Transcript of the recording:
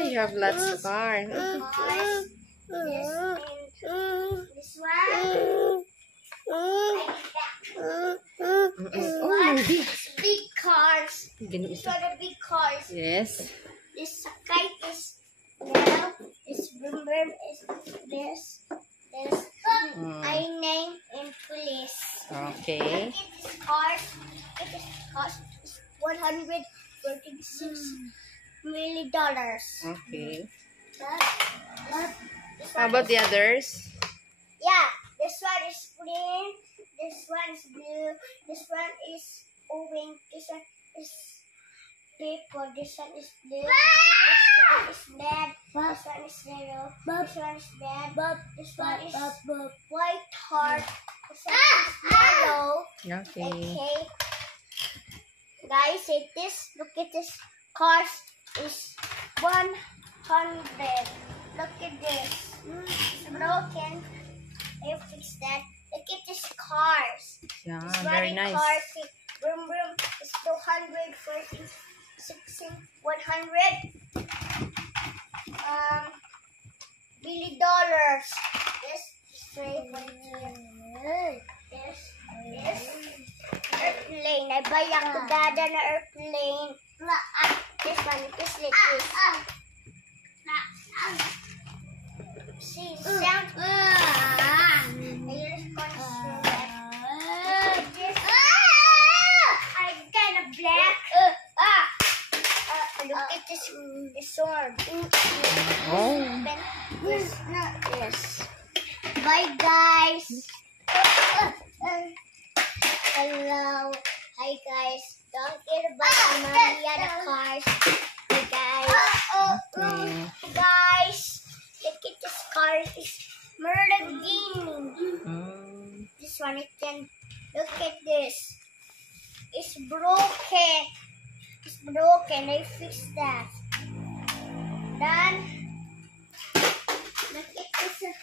You have lots of cars. This one. Big cars. These are the big cars. Yes. This kite is yellow. This broom is this. This I name in police. Okay. This cars. It cost $146 million. Okay. But How about the others? yeah, this one is green. This one is blue. This one is orange. This one is purple. This one is blue. This one is red. This one is yellow. This one is red. This one is white heart. This one is yellow. Okay. Okay. Guys, look at this. Cars is 100. Look at this. It's broken. I fixed that. Look at this cars. Yeah, This very running nice. Cars, vroom vroom is 240, 16, 100. Billy dollars. This straight one here. This airplane. I buy ang gada na airplane. This one, this like this. See, sound. Look at this sword. Oh. This, not this. Bye, guys. Hello. Hi, guys. Don't forget about Maria the cars. Hi, guys. Guys, look at this car. It's Lamborghini. This one, it can. Look at this. It's broken. It's broken. I fixed that. Then, look at this.